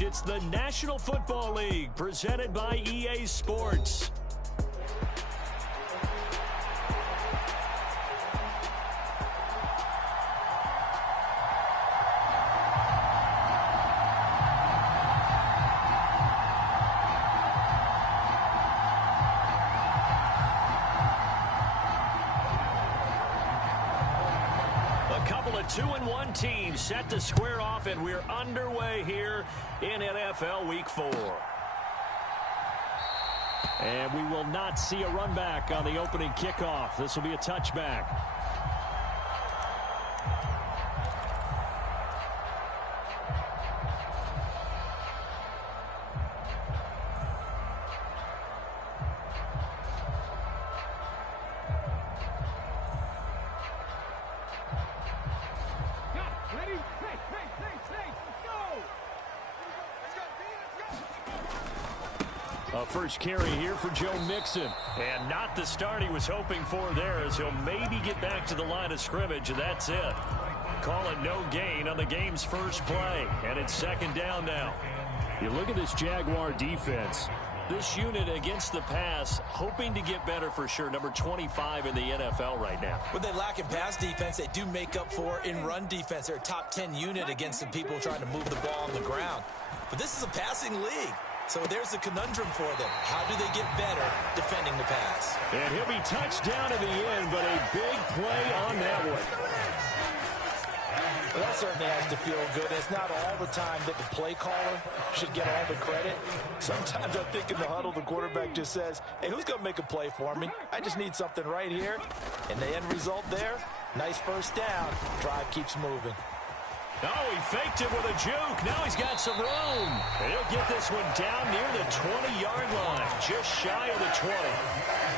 fact, it's the National Football League presented by EA Sports. A couple of 2-1 teams set to square off, and we're underway here in NFL Week 4. And we will not see a run back on the opening kickoff. This will be a touchback. First carry here for Joe Mixon. And not the start he was hoping for there, as he'll maybe get back to the line of scrimmage, and that's it. Call it no gain on the game's first play, and it's second down now. You look at this Jaguar defense. This unit against the pass, hoping to get better for sure. Number 25 in the NFL right now. What they lack in pass defense, they do make up for in run defense. They're a top 10 unit against the people trying to move the ball on the ground. But this is a passing league. So there's a conundrum for them. How do they get better defending the pass? And he'll be touched down in the end, but a big play on that one. Well, that certainly has to feel good. It's not all the time that the play caller should get all the credit. Sometimes I think in the huddle, the quarterback just says, hey, who's going to make a play for me? I just need something right here. And the end result there, nice first down. Drive keeps moving. Oh, he faked it with a juke. Now he's got some room. And he'll get this one down near the 20-yard line, just shy of the 20.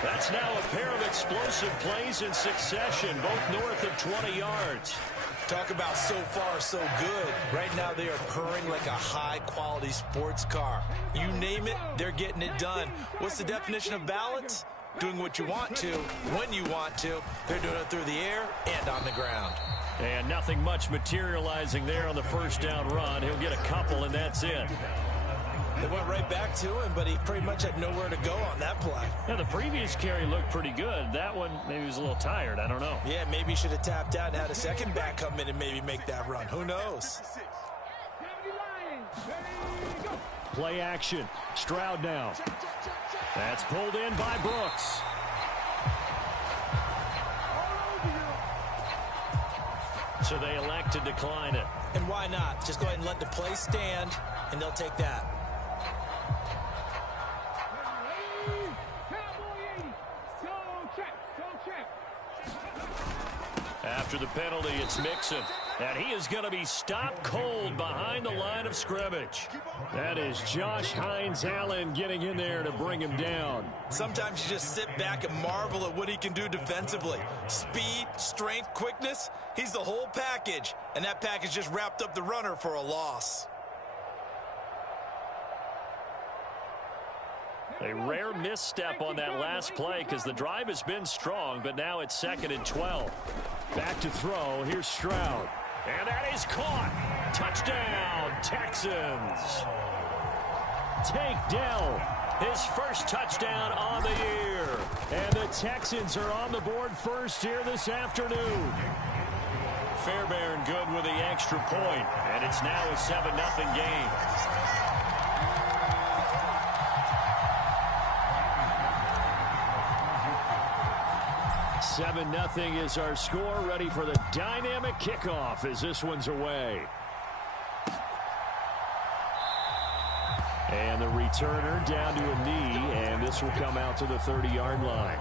That's now a pair of explosive plays in succession, both north of 20 yards. Talk about so far so good. Right now they are purring like a high-quality sports car. You name it, they're getting it done. What's the definition of balance? Doing what you want to, when you want to. They're doing it through the air and on the ground. And nothing much materializing there on the first down run. He'll get a couple, and that's it. They went right back to him, but he pretty much had nowhere to go on that play. Yeah, the previous carry looked pretty good. That one, maybe he was a little tired. I don't know. Yeah, maybe he should have tapped out and had a second back come in and maybe make that run. Who knows? Play action. Stroud now. That's pulled in by Brooks. So they elect to decline it. And why not? Just go ahead and let the play stand, and they'll take that. After the penalty, it's Mixon. And he is going to be stopped cold behind the line of scrimmage. That is Josh Hines-Allen getting in there to bring him down. Sometimes you just sit back and marvel at what he can do defensively. Speed, strength, quickness, he's the whole package. And that package just wrapped up the runner for a loss. A rare misstep on that last play because the drive has been strong, but now it's 2nd and 12. Back to throw. Here's Stroud. And that is caught. Touchdown, Texans. Tank Dell, his first touchdown on the year. And the Texans are on the board first here this afternoon. Fairbairn good with the extra point, and it's now a 7-0 game. Seven 0 is our score. Ready for the dynamic kickoff as this one's away. And the returner down to a knee, and this will come out to the 30-yard line.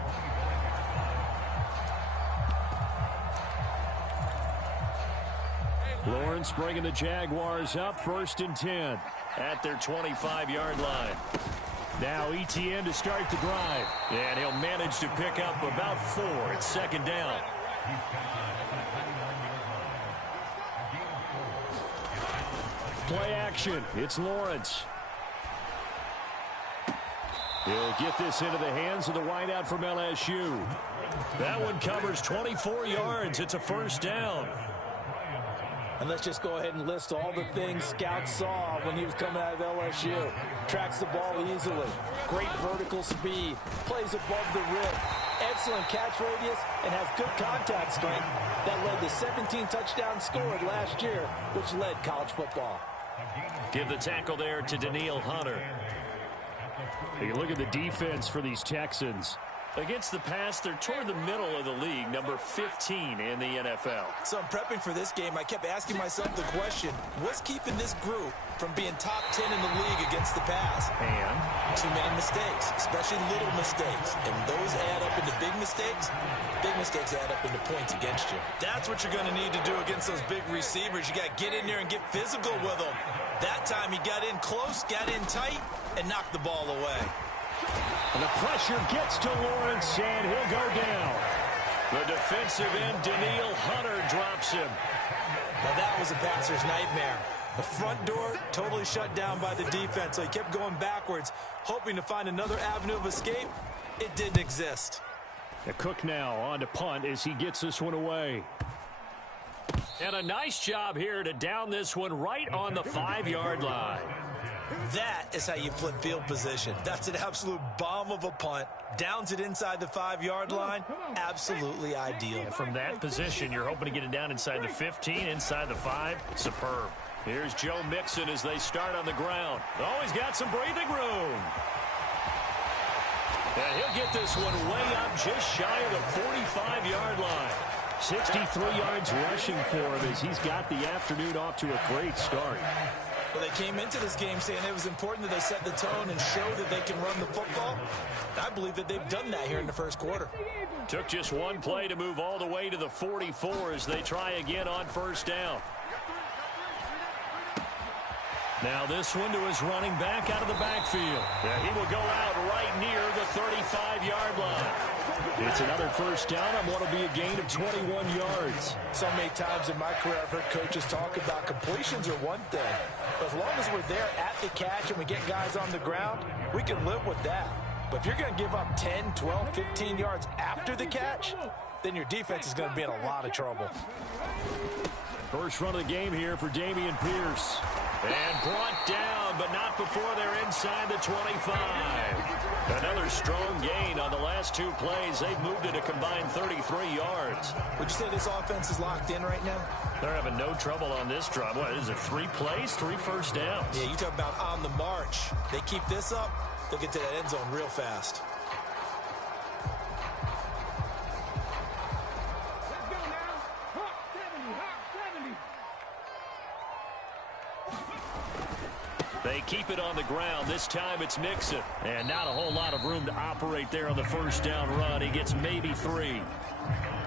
Lawrence bringing the Jaguars up, 1st and 10 at their 25-yard line. Now Etienne to start the drive. And he'll manage to pick up about 4. It's 2nd down. Play action. It's Lawrence. He'll get this into the hands of the wideout from LSU. That one covers 24 yards. It's a 1st down. And let's just go ahead and list all the things scouts saw when he was coming out of LSU. Tracks the ball easily. Great vertical speed. Plays above the rim. Excellent catch radius and has good contact strength that led to 17 touchdowns scored last year, which led college football. Give the tackle there to Danielle Hunter. You look at the defense for these Texans. Against the pass, they're toward the middle of the league, number 15 in the NFL. So I'm prepping for this game. I kept asking myself the question, what's keeping this group from being top 10 in the league against the pass? And too many mistakes, especially little mistakes. And those add up into big mistakes. Big mistakes add up into points against you. That's what you're going to need to do against those big receivers. You got to get in there and get physical with them. That time he got in close, got in tight, and knocked the ball away. And the pressure gets to Lawrence, and he'll go down. The defensive end, Danielle Hunter, drops him. Now that was a passer's nightmare. The front door totally shut down by the defense, so he kept going backwards, hoping to find another avenue of escape. It didn't exist. The Cook now on to punt as he gets this one away. And a nice job here to down this one right on the 5-yard line. That is how you flip field position. That's an absolute bomb of a punt. Downs it inside the 5-yard line. Absolutely ideal. And from that position, you're hoping to get it down inside the 15, inside the 5. Superb. Here's Joe Mixon as they start on the ground. Oh, he's got some breathing room. And he'll get this one way up just shy of the 45-yard line. 63 yards rushing for him as he's got the afternoon off to a great start. Well, they came into this game saying it was important that they set the tone and show that they can run the football. I believe that they've done that here in the first quarter. Took just one play to move all the way to the 44 as they try again on first down. Now this one to his running back out of the backfield. Yeah, he will go out right near the 35-yard line. It's another first down on what will be a gain of 21 yards. So many times in my career I've heard coaches talk about completions are one thing. But as long as we're there at the catch and we get guys on the ground, we can live with that. But if you're going to give up 10, 12, 15 yards after the catch, then your defense is going to be in a lot of trouble. First run of the game here for Dameon Pierce. And brought down, but not before they're inside the 25. Another strong gain on the last two plays. They've moved it a combined 33 yards. Would you say this offense is locked in right now? They're having no trouble on this drive. What is it, 3 plays, 3 first downs? Yeah, you talk about on the march. They keep this up, they'll get to that end zone real fast. They keep it on the ground. This time it's Mixon. And not a whole lot of room to operate there on the first down run. He gets maybe 3.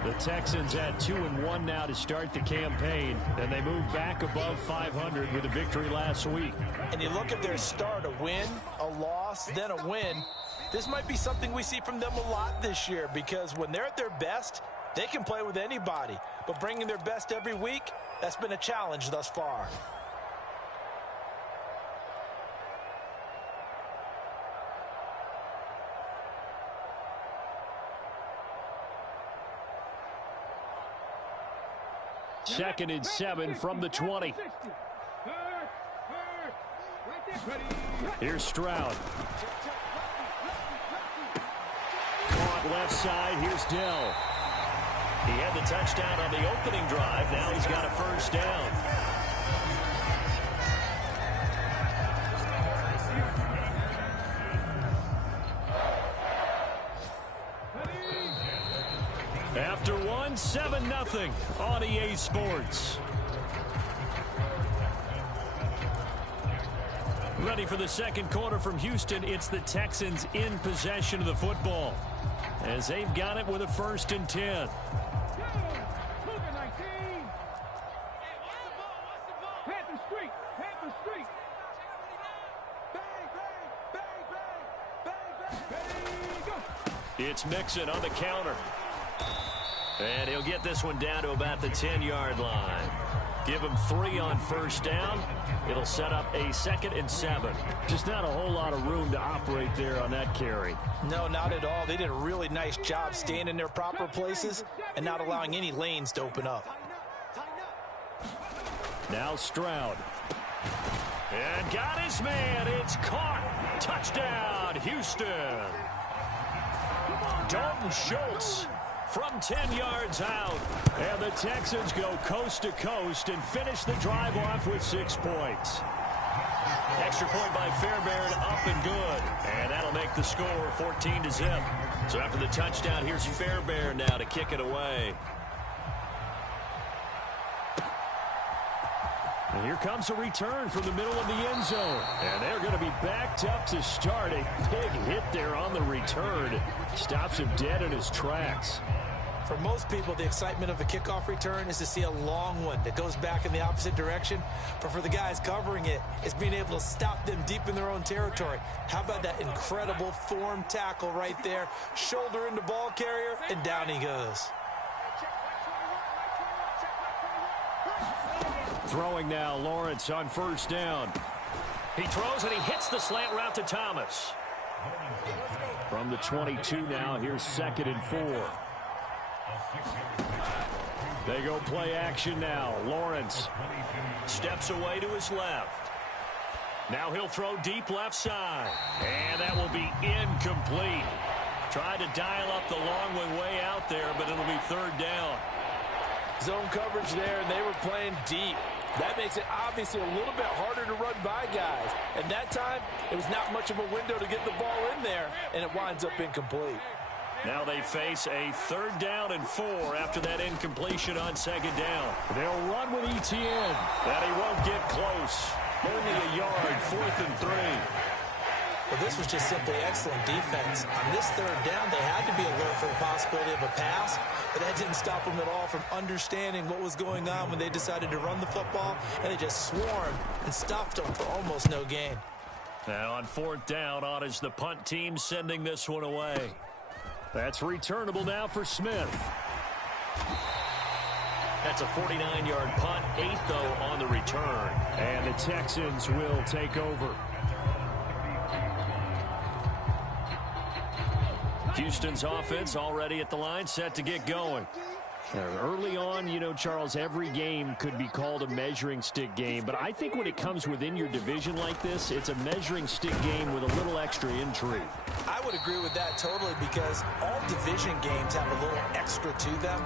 The Texans at 2-1 now to start the campaign. And they move back above 500 with a victory last week. And you look at their start, a win, a loss, then a win. This might be something we see from them a lot this year because when they're at their best, they can play with anybody. But bringing their best every week, that's been a challenge thus far. Second and 7 from the 20. Here's Stroud. Caught left side. Here's Dell. He had the touchdown on the opening drive. Now he's got a first down. After 7-0 on EA Sports. Ready for the second quarter from Houston. It's the Texans in possession of the football as they've got it with a 1st and 10. It's Mixon on the counter. And he'll get this one down to about the 10-yard line. Give him 3 on first down. It'll set up a 2nd and 7. Just not a whole lot of room to operate there on that carry. No, not at all. They did a really nice job staying in their proper places and not allowing any lanes to open up. Now Stroud. And got his man. It's caught. Touchdown, Houston. Dalton Schultz from 10 yards out. And the Texans go coast to coast and finish the drive off with 6 points. Extra point by Fairbairn, up and good. And that'll make the score 14-0. So after the touchdown, here's Fairbairn now to kick it away. And here comes a return from the middle of the end zone. And they're going to be backed up to start. A big hit there on the return. Stops him dead in his tracks. For most people, the excitement of a kickoff return is to see a long one that goes back in the opposite direction. But for the guys covering it, it's being able to stop them deep in their own territory. How about that incredible form tackle right there? Shoulder into ball carrier, and down he goes. Throwing now, Lawrence on first down. He throws and he hits the slant route to Thomas. From the 22 now, here's 2nd and 4. They go play action now. Lawrence steps away to his left. Now he'll throw deep left side. And that will be incomplete. Tried to dial up the long one way out there, but it'll be 3rd down. Zone coverage there, and they were playing deep. That makes it obviously a little bit harder to run by guys. And that time, it was not much of a window to get the ball in there, and it winds up incomplete. Now they face a 3rd down and 4 after that incompletion on 2nd down. They'll run with ETN. That he won't get close. Only a yard, 4th and 3. Well, this was just simply excellent defense. On this 3rd down, they had to be alert for the possibility of a pass, but that didn't stop them at all from understanding what was going on when they decided to run the football, and they just swarmed and stuffed them for almost no gain. Now on 4th down, on is the punt team sending this one away. That's returnable now for Smith. That's a 49-yard punt, 8 though on the return. And the Texans will take over. Houston's offense already at the line, set to get going. Early on, you know, Charles, every game could be called a measuring stick game. But I think when it comes within your division like this, it's a measuring stick game with a little extra intrigue. I would agree with that totally, because all division games have a little extra to them.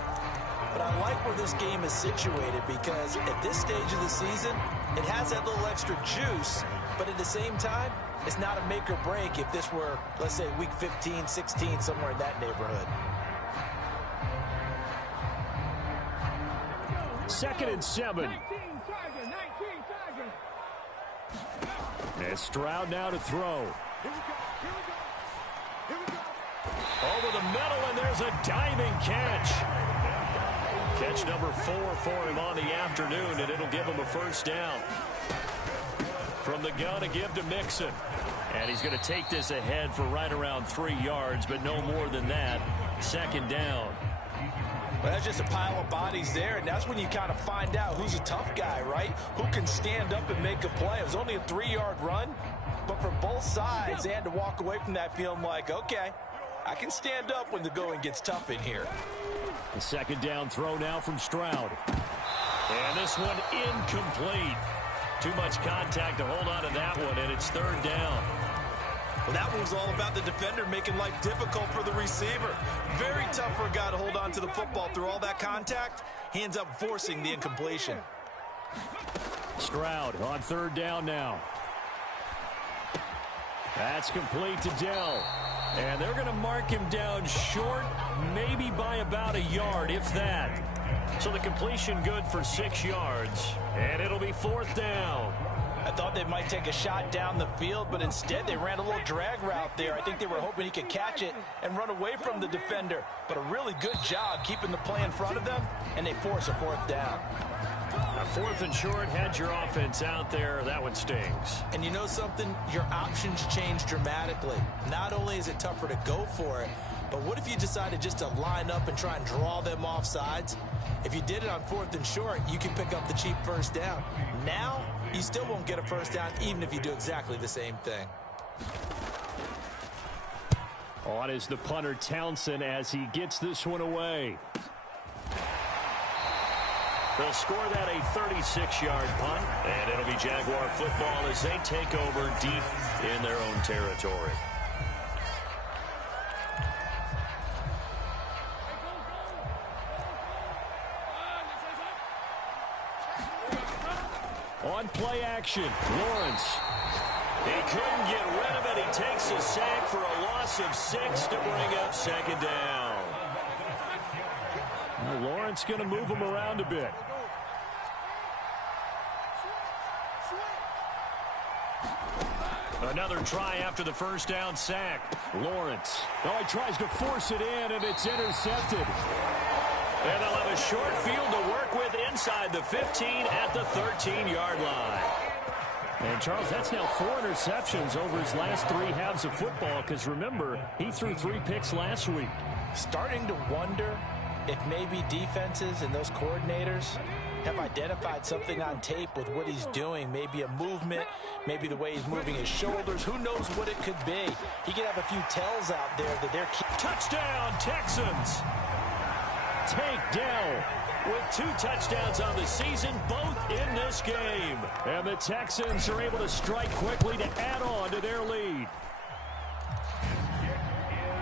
But I like where this game is situated, because at this stage of the season, it has that little extra juice. But at the same time, it's not a make or break if this were, let's say, week 15, 16, somewhere in that neighborhood. 2nd and 7. And Stroud now to throw. Over the middle, and there's a diving catch. Catch number 4 for him on the afternoon, and it'll give him a 1st down. From the gun to give to Mixon. And he's going to take this ahead for right around 3 yards, but no more than that. 2nd down. Well, that's just a pile of bodies there, and that's when you kind of find out who's a tough guy, right? Who can stand up and make a play. It was only a 3-yard run, but for both sides, they had to walk away from that feeling like, okay, I can stand up when the going gets tough in here. The 2nd down throw now from Stroud. And this one incomplete. Too much contact to hold on to that one, and it's 3rd down. Well, that one was all about the defender making life difficult for the receiver. Very tough for a guy to hold on to the football through all that contact. He ends up forcing the incompletion. Stroud on 3rd down now. That's complete to Dell. And they're going to mark him down short, maybe by about a yard, if that. So the completion good for 6 yards. And it'll be 4th down. I thought they might take a shot down the field, but instead they ran a little drag route there. I think they were hoping he could catch it and run away from the defender. But a really good job keeping the play in front of them, and they force a 4th down. A 4th and short, had your offense out there. That one stings. And you know something? Your options change dramatically. Not only is it tougher to go for it, but what if you decided just to line up and try and draw them off sides? If you did it on 4th and short, you can pick up the cheap 1st down. Now, you still won't get a 1st down even if you do exactly the same thing. On is the punter Townsend as he gets this one away. They'll score that a 36-yard punt, and it'll be Jaguar football as they take over deep in their own territory. On play action, Lawrence. He couldn't get rid of it. He takes a sack for a loss of 6 to bring up second down. Well, Lawrence going to move him around a bit. Another try after the first down sack. Lawrence. Oh, he tries to force it in, and it's intercepted. And they'll have a short field to work with inside the 15 at the 13-yard line. And, Charles, that's now 4 interceptions over his last 3 halves of football, because, remember, he threw 3 picks last week. Starting to wonder if maybe defenses and those coordinators have identified something on tape with what he's doing. Maybe a movement, maybe the way he's moving his shoulders. Who knows what it could be? He could have a few tells out there that they're... Touchdown, Texans! Takedown with 2 touchdowns on the season, both in this game. And the Texans are able to strike quickly to add on to their lead.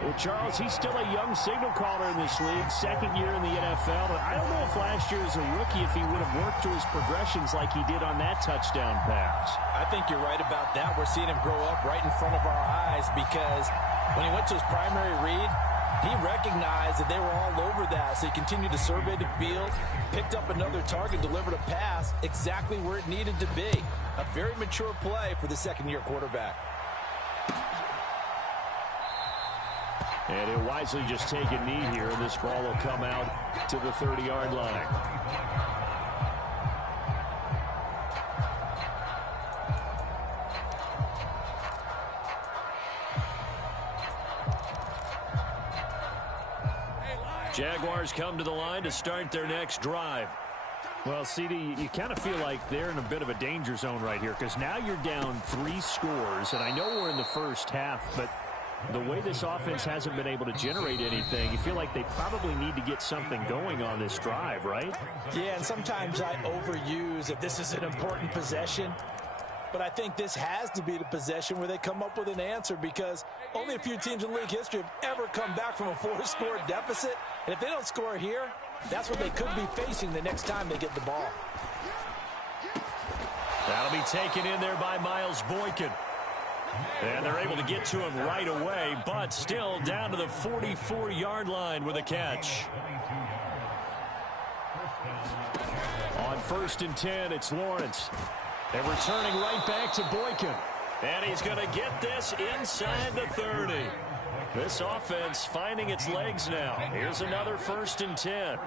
Well, Charles, he's still a young signal caller in this league, 2nd year in the NFL. But I don't know if last year as a rookie, if he would have worked through his progressions like he did on that touchdown pass. I think you're right about that. We're seeing him grow up right in front of our eyes, because when he went to his primary read, he recognized that they were all over that, so he continued to survey the field, picked up another target, delivered a pass exactly where it needed to be. A very mature play for the 2nd-year quarterback. And he'll wisely just take a knee here, and this ball will come out to the 30-yard line. Jaguars come to the line to start their next drive. Well, CD, you kind of feel like they're in a bit of a danger zone right here, because now you're down 3 scores, and I know we're in the first half, but the way this offense hasn't been able to generate anything, you feel like they probably need to get something going on this drive, right? Yeah, and sometimes I overuse that this is an important possession. But I think this has to be the possession where they come up with an answer, because only a few teams in league history have ever come back from a 4-score deficit. And if they don't score here, that's what they could be facing the next time they get the ball. That'll be taken in there by Miles Boykin. And they're able to get to him right away, but still down to the 44-yard line with a catch. On 1st and 10, it's Lawrence. And returning right back to Boykin. And he's going to get this inside the 30. This offense finding its legs now. Here's another 1st and 10.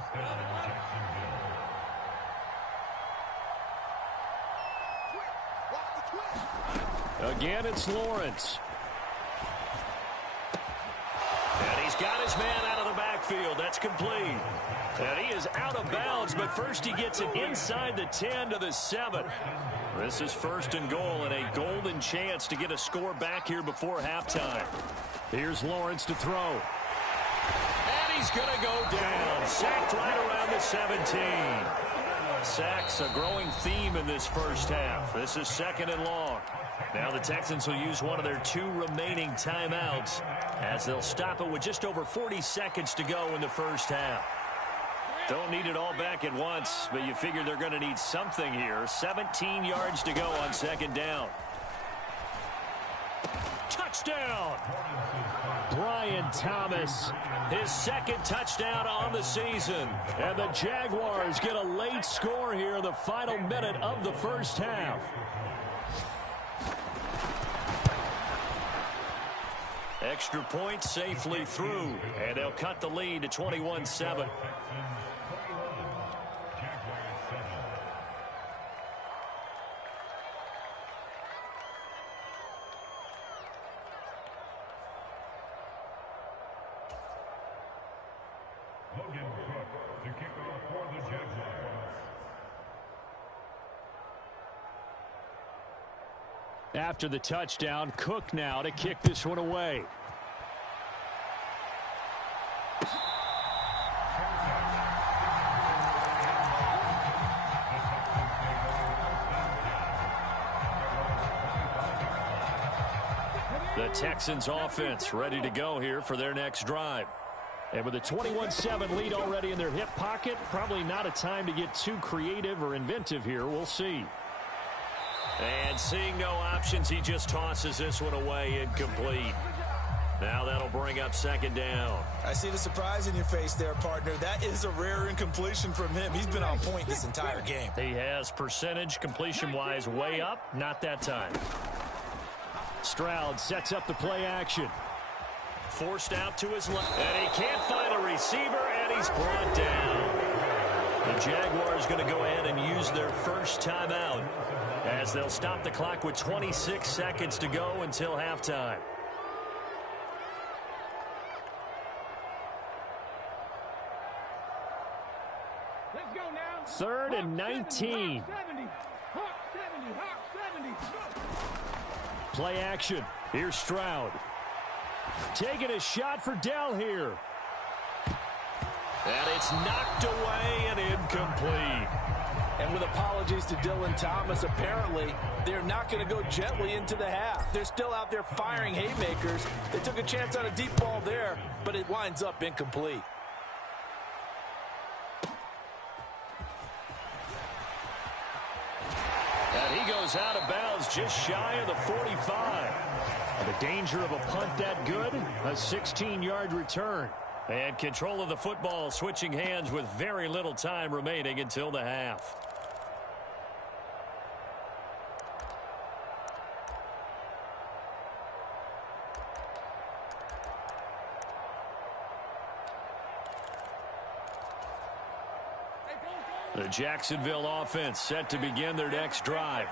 Again, it's Lawrence. And he's got his man out of the backfield. That's complete. And he is out of bounds, but first he gets it inside the 10 to the 7. This is 1st and goal, and a golden chance to get a score back here before halftime. Here's Lawrence to throw. And he's going to go down. Sacked right around the 17. Sacks a growing theme in this first half. This is 2nd and long. Now the Texans will use one of their 2 remaining timeouts as they'll stop it with just over 40 seconds to go in the first half. Don't need it all back at once, but you figure they're going to need something here. 17 yards to go on 2nd down. Touchdown! Brian Thomas. His 2nd touchdown on the season. And the Jaguars get a late score here in the final minute of the first half. Extra point safely through, and they'll cut the lead to 21-7. After the touchdown, Cook now to kick this one away. The Texans offense ready to go here for their next drive. And with a 21-7 lead already in their hip pocket, probably not a time to get too creative or inventive here. We'll see. And seeing no options, he just tosses this one away incomplete. Now that'll bring up second down. I see the surprise in your face there, partner. That is a rare incompletion from him. He's been on point this entire game. He has percentage completion-wise way up. Not that time. Stroud sets up the play action. Forced out to his left. And he can't find a receiver, and he's brought down. The Jaguars going to go ahead and use their first timeout as they'll stop the clock with 26 seconds to go until halftime. Let's go now. Third and 19. Play action. Here's Stroud. Taking a shot for Dell here. And it's knocked away and incomplete. And with apologies to Dylan Thomas, apparently they're not going to go gently into the half. They're still out there firing haymakers. They took a chance on a deep ball there, but it winds up incomplete. And he goes out of bounds just shy of the 45. The danger of a punt that good, a 16-yard return. And control of the football switching hands with very little time remaining until the half. The Jacksonville offense set to begin their next drive.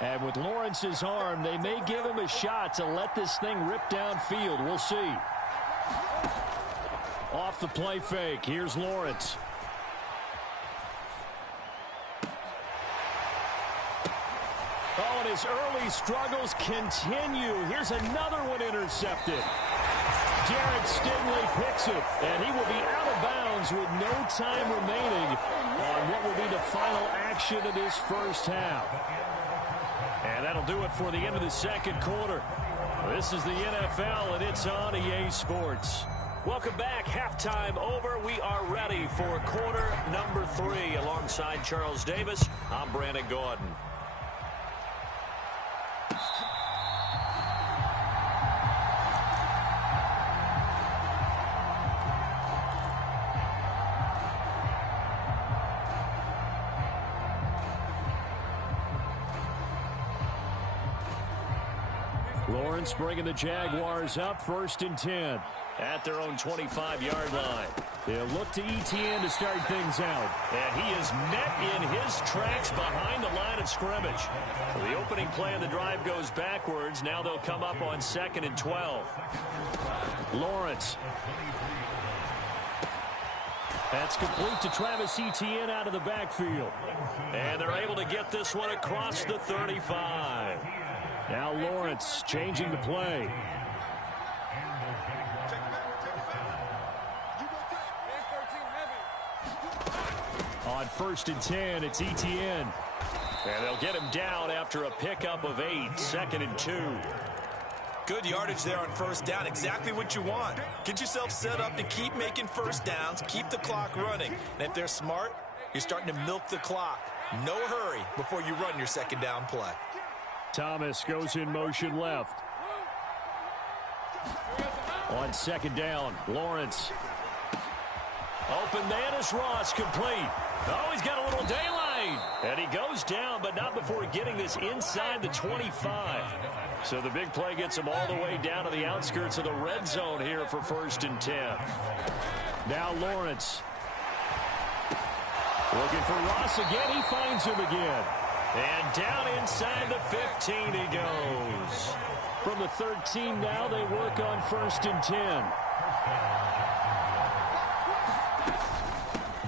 And with Lawrence's arm, they may give him a shot to let this thing rip downfield. We'll see. Off the play fake. Here's Lawrence. Oh, and his early struggles continue. Here's another one intercepted. Jared Stingley picks it, and he will be out of bounds with no time remaining on what will be the final action of this first half. And that'll do it for the end of the second quarter. This is the NFL, and it's on EA Sports. Welcome back. Halftime over. We are ready for quarter number 3. Alongside Charles Davis, I'm Brandon Gordon. Lawrence bringing the Jaguars up 1st and 10 at their own 25-yard line. They'll look to Etienne to start things out. And he is met in his tracks behind the line of scrimmage. The opening play of the drive goes backwards. Now they'll come up on 2nd and 12. Lawrence. That's complete to Travis Etienne out of the backfield. And they're able to get this one across the 35. Now Lawrence changing the play. On 1st and 10, it's Etienne. And they'll get him down after a pickup of 8, 2nd and 2. Good yardage there on first down. Exactly what you want. Get yourself set up to keep making first downs, keep the clock running. And if they're smart, you're starting to milk the clock. No hurry before you run your second down play. Thomas goes in motion left. On 2nd down, Lawrence. Open man is Ross, complete. Oh, he's got a little daylight. And he goes down, but not before getting this inside the 25. So the big play gets him all the way down to the outskirts of the red zone here for 1st and 10. Now Lawrence. Looking for Ross again. He finds him again. And down inside the 15 he goes. From the 13 now, they work on 1st and 10.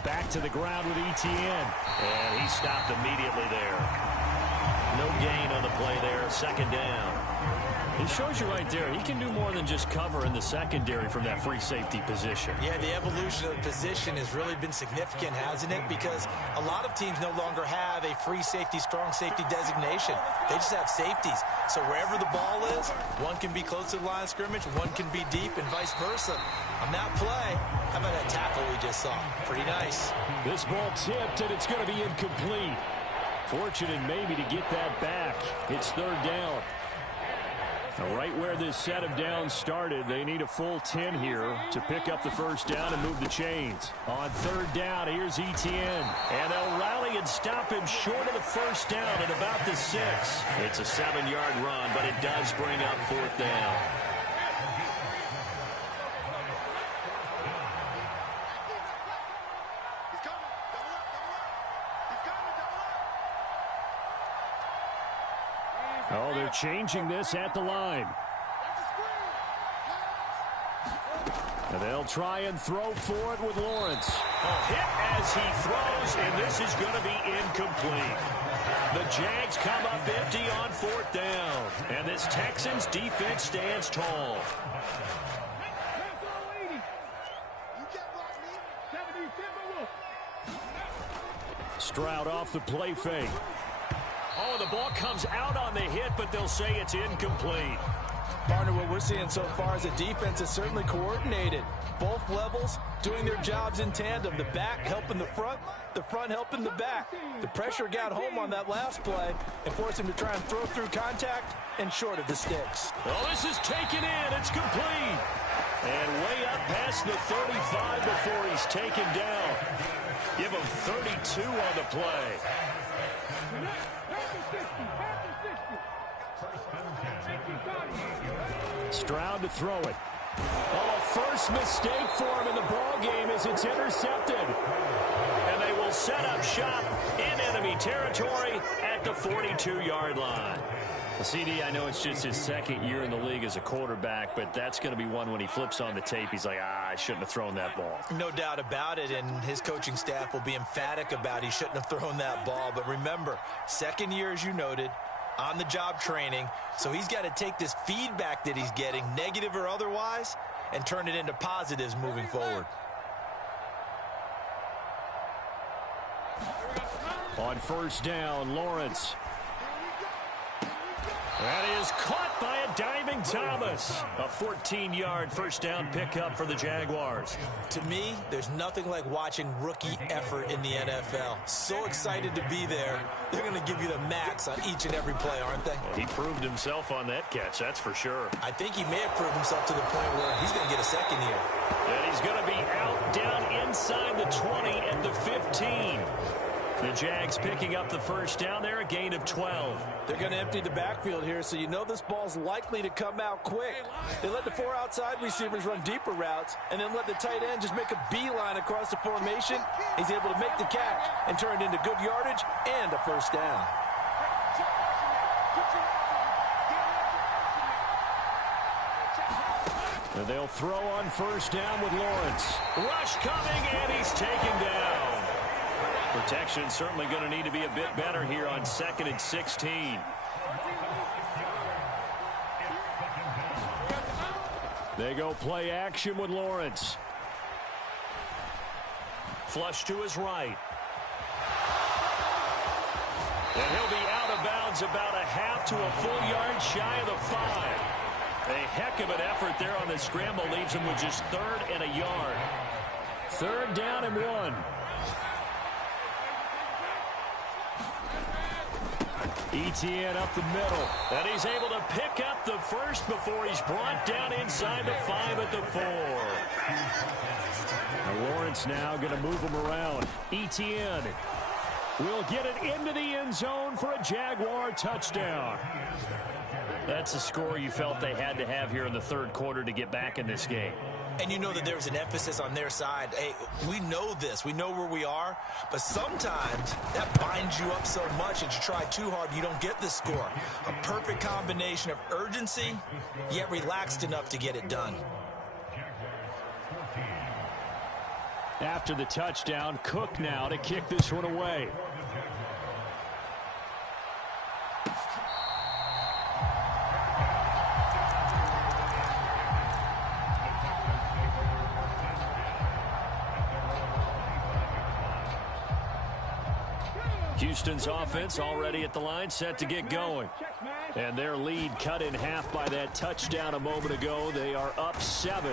Back to the ground with Etienne. And he stopped immediately there. No gain on the play there. Second down. He shows you right there, he can do more than just cover in the secondary from that free safety position. Yeah, the evolution of the position has really been significant, hasn't it? Because a lot of teams no longer have a free safety, strong safety designation. They just have safeties. So wherever the ball is, one can be close to the line of scrimmage, one can be deep, and vice versa. On that play, how about that tackle we just saw? Pretty nice. This ball tipped, and it's going to be incomplete. Fortunate maybe to get that back. It's third down. Now, right where this set of downs started, they need a full 10 here to pick up the first down and move the chains. On third down, here's Etienne. And they'll rally and stop him short of the first down at about the 6. It's a 7-yard run, but it does bring up fourth down. Oh, they're changing this at the line. And they'll try and throw for it with Lawrence. Hit as he throws, and this is going to be incomplete. The Jags come up empty on fourth down, and this Texans defense stands tall. Stroud off the play fake. Oh, the ball comes out on the hit, but they'll say it's incomplete. Partner, what we're seeing so far is a defense is certainly coordinated. Both levels doing their jobs in tandem. The back helping the front helping the back. The pressure got home on that last play and forced him to try and throw through contact and short of the sticks. Well, this is taken in. It's complete. And way up past the 35 before he's taken down. Give him 32 on the play. Stroud to throw it. Oh, a first mistake for him in the ball game as it's intercepted. And they will set up shop in enemy territory at the 42-yard line. Well, CD, I know it's just his second year in the league as a quarterback, but that's going to be one when he flips on the tape, he's like, I shouldn't have thrown that ball. No doubt about it, and his coaching staff will be emphatic about he shouldn't have thrown that ball. But remember, second year, as you noted, on-the-job training, so he's got to take this feedback that he's getting, negative or otherwise, and turn it into positives moving forward. On first down, Lawrence. That is caught by a diving Thomas. A 14-yard first down pickup for the Jaguars. To me, there's nothing like watching rookie effort in the NFL. So excited to be there. They're going to give you the max on each and every play, aren't they? Well, he proved himself on that catch, that's for sure. I think he may have proved himself to the point where he's going to get a second here. And he's going to be out down inside the 20 at the 15. The Jags picking up the first down there, a gain of 12. They're going to empty the backfield here, so you know this ball's likely to come out quick. They let the 4 outside receivers run deeper routes, and then let the tight end just make a beeline across the formation. He's able to make the catch and turn it into good yardage and a first down. And they'll throw on first down with Lawrence. Rush coming, and he's taken down. Protection certainly going to need to be a bit better here on 2nd and 16. They go play action with Lawrence. Flush to his right. And he'll be out of bounds about a half to a full yard shy of the 5. A heck of an effort there on the scramble leaves him with just 3rd and a yard. 3rd down and 1. Etienne up the middle. And he's able to pick up the first before he's brought down inside the 5 at the 4. Now Lawrence now going to move him around. Etienne will get it into the end zone for a Jaguar touchdown. That's a score you felt they had to have here in the 3rd quarter to get back in this game. And you know that there's an emphasis on their side. Hey, we know this. We know where we are. But sometimes that binds you up so much that you try too hard, you don't get the score. A perfect combination of urgency, yet relaxed enough to get it done. After the touchdown, Cook now to kick this one away. Houston's offense already at the line, set to get going. And their lead cut in half by that touchdown a moment ago. They are up 7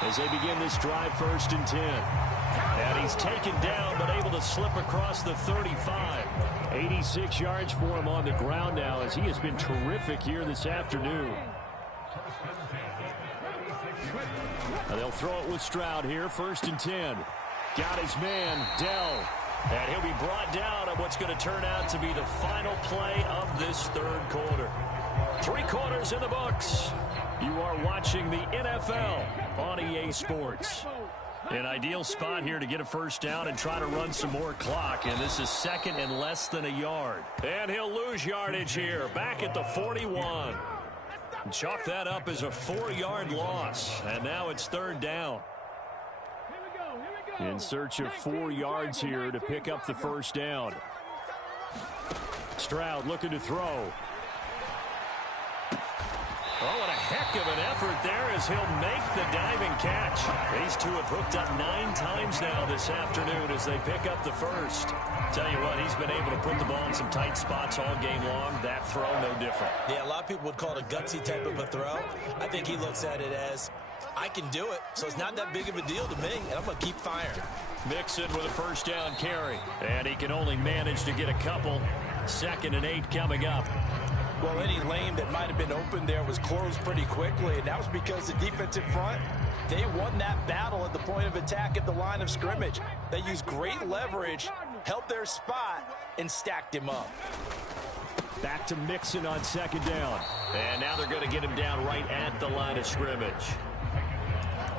as they begin this drive, 1st and 10. And he's taken down but able to slip across the 35. 86 yards for him on the ground now as he has been terrific here this afternoon. Now they'll throw it with Stroud here, 1st and 10. Got his man, Dell. And he'll be brought down on what's going to turn out to be the final play of this 3rd quarter. 3 quarters in the books. You are watching the NFL on EA Sports. An ideal spot here to get a 1st down and try to run some more clock. And this is 2nd and less than a yard. And he'll lose yardage here, back at the 41. Chalk that up as a 4-yard loss. And now it's 3rd down. In search of 4 yards here to pick up the 1st down. Stroud looking to throw. Oh, what a heck of an effort there as he'll make the diving catch. These two have hooked up 9 times now this afternoon as they pick up the 1st. Tell you what, he's been able to put the ball in some tight spots all game long. That throw, no different. Yeah, a lot of people would call it a gutsy type of a throw. I think he looks at it as, I can do it, so it's not that big of a deal to me, and I'm going to keep firing. Mixon with a 1st down carry. And he can only manage to get a couple. 2nd and 8 coming up. Well, any lane that might have been open there was closed pretty quickly, and that was because the defensive front, they won that battle at the point of attack at the line of scrimmage. They used great leverage, held their spot, and stacked him up. Back to Mixon on 2nd down. And now they're going to get him down right at the line of scrimmage.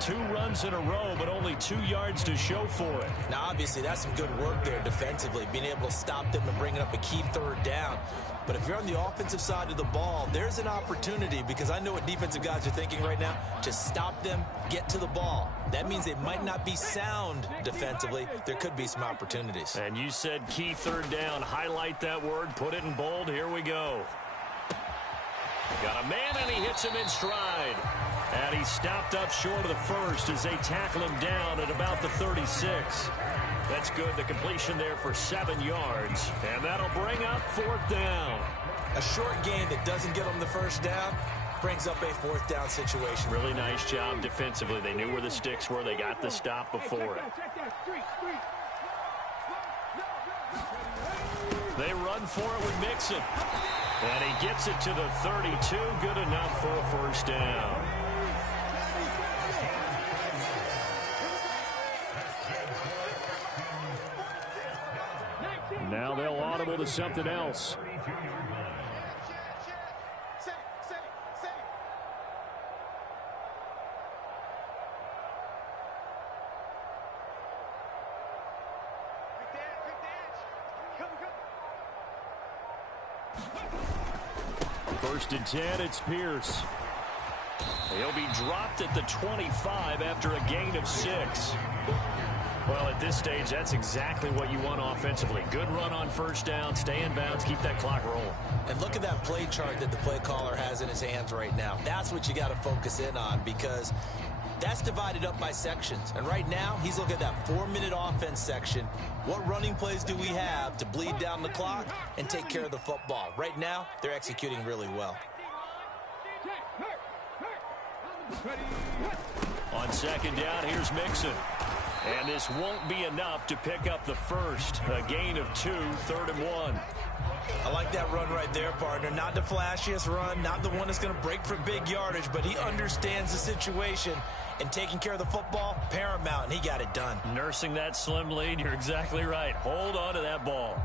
2 runs in a row, but only 2 yards to show for it. Now, obviously, that's some good work there defensively, being able to stop them and bringing up a key 3rd down. But if you're on the offensive side of the ball, there's an opportunity, because I know what defensive guys are thinking right now. Just stop them, get to the ball. That means they might not be sound defensively. There could be some opportunities. And you said key 3rd down. Highlight that word, put it in bold. Here we go. Got a man, and he hits him in stride. And he's stopped up short of the 1st as they tackle him down at about the 36. That's good. The completion there for 7 yards. And that'll bring up 4th down. A short gain that doesn't get them the 1st down brings up a 4th down situation. Really nice job defensively. They knew where the sticks were. They got the stop before it. They run for it with Mixon. And he gets it to the 32. Good enough for a 1st down. Now they'll audible to something else. First and 10, it's Pierce. He'll be dropped at the 25 after a gain of 6. Well, at this stage, that's exactly what you want offensively. Good run on 1st down, stay in bounds, keep that clock rolling. And look at that play chart that the play caller has in his hands right now. That's what you got to focus in on, because that's divided up by sections. And right now, he's looking at that 4-minute offense section. What running plays do we have to bleed down the clock and take care of the football? Right now, they're executing really well. On 2nd down, here's Mixon. And this won't be enough to pick up the 1st. A gain of 2, 3rd and 1. I like that run right there, partner. Not the flashiest run, not the one that's going to break for big yardage, but he understands the situation, and taking care of the football, paramount, and he got it done. Nursing that slim lead, you're exactly right. Hold on to that ball.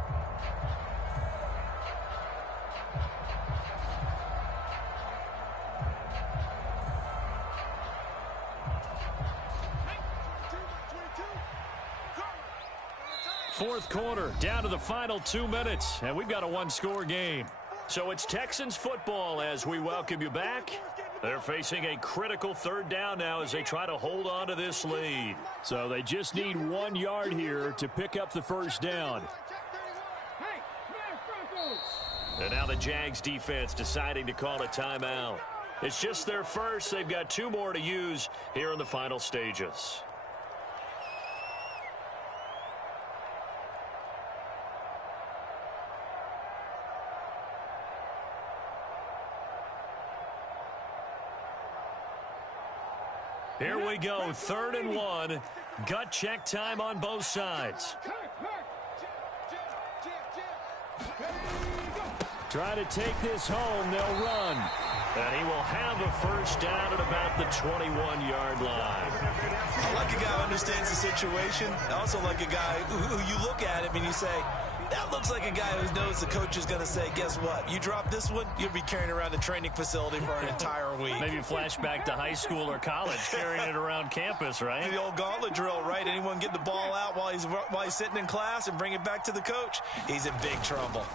Fourth quarter, down to the final 2 minutes, and we've got a 1-score game. So it's Texans football as we welcome you back. They're facing a critical 3rd down now as they try to hold on to this lead. So they just need 1 yard here to pick up the 1st down. And now the Jags defense deciding to call a timeout. It's just their first. They've got 2 more to use here in the final stages. Here we go, 3rd and 1. Gut check time on both sides. Try to take this home. They'll run. And he will have a first down at about the 21-yard line. I like a guy who understands the situation. I also like a guy who you look at him and you say, that looks like a guy who knows the coach is going to say, guess what? You drop this one, you'll be carrying around the training facility for an entire week. Maybe flashback to high school or college, carrying it around campus, right? The old gauntlet drill, right? Anyone get the ball out while he's sitting in class and bring it back to the coach? He's in big trouble.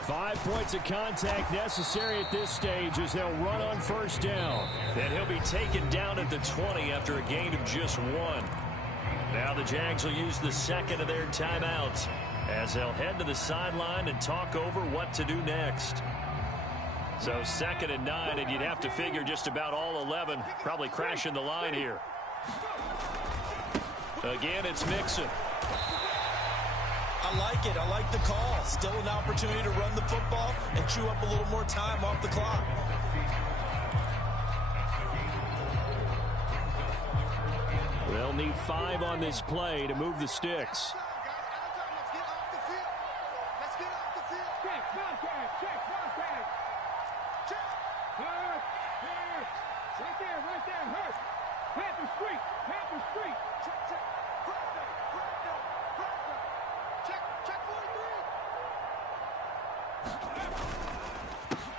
5 points of contact necessary at this stage as they'll run on first down. And he'll be taken down at the 20 after a gain of just 1. Now the Jags will use the second of their timeouts as they'll head to the sideline and talk over what to do next. So 2nd and 9, and you'd have to figure just about all 11 probably crashing the line here. Again, it's Mixon. I like it. I like the call. Still an opportunity to run the football and chew up a little more time off the clock. They'll need 5 on this play to move the sticks.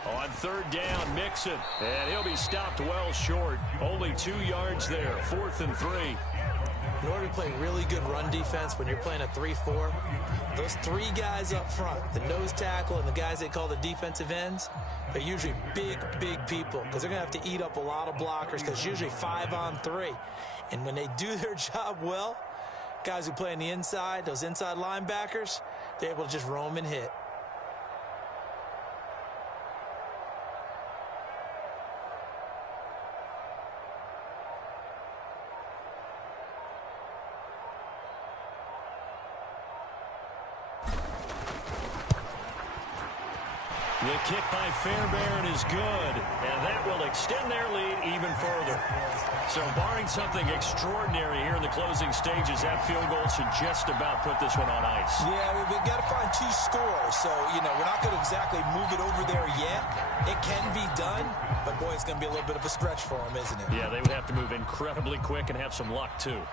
On 3rd down, Mixon, and he'll be stopped well short. Only 2 yards there, 4th and 3. In order to play really good run defense when you're playing a 3-4, those 3 guys up front, the nose tackle and the guys they call the defensive ends, they're usually big, big people because they're going to have to eat up a lot of blockers because it's usually 5 on 3. And when they do their job well, guys who play on the inside, those inside linebackers, they're able to just roam and hit. The kick by Fairbairn is good, and that will extend their lead even further. So barring something extraordinary here in the closing stages, that field goal should just about put this one on ice. Yeah, we've got to find 2 scores, so, we're not going to exactly move it over there yet. It can be done, but, boy, it's going to be a little bit of a stretch for them, isn't it? Yeah, they would have to move incredibly quick and have some luck, too.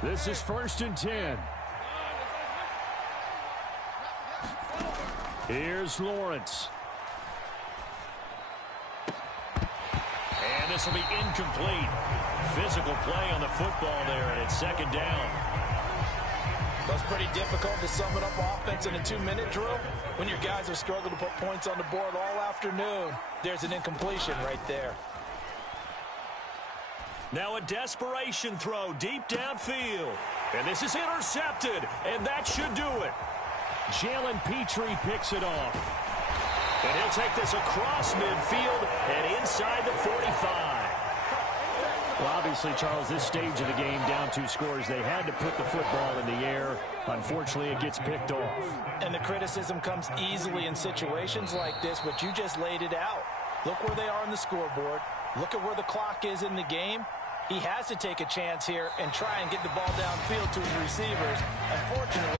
This is 1st and 10. Here's Lawrence. And this will be incomplete. Physical play on the football there, and it's 2nd down. That's pretty difficult to sum it up offense in a 2-minute drill. When your guys have struggled to put points on the board all afternoon, there's an incompletion right there. Now a desperation throw deep downfield. And this is intercepted, and that should do it. Jalen Petrie picks it off. And he'll take this across midfield and inside the 45. Well, obviously, Charles, this stage of the game, down 2 scores, they had to put the football in the air. Unfortunately, it gets picked off. And the criticism comes easily in situations like this, but you just laid it out. Look where they are on the scoreboard. Look at where the clock is in the game. He has to take a chance here and try and get the ball downfield to his receivers. Unfortunately,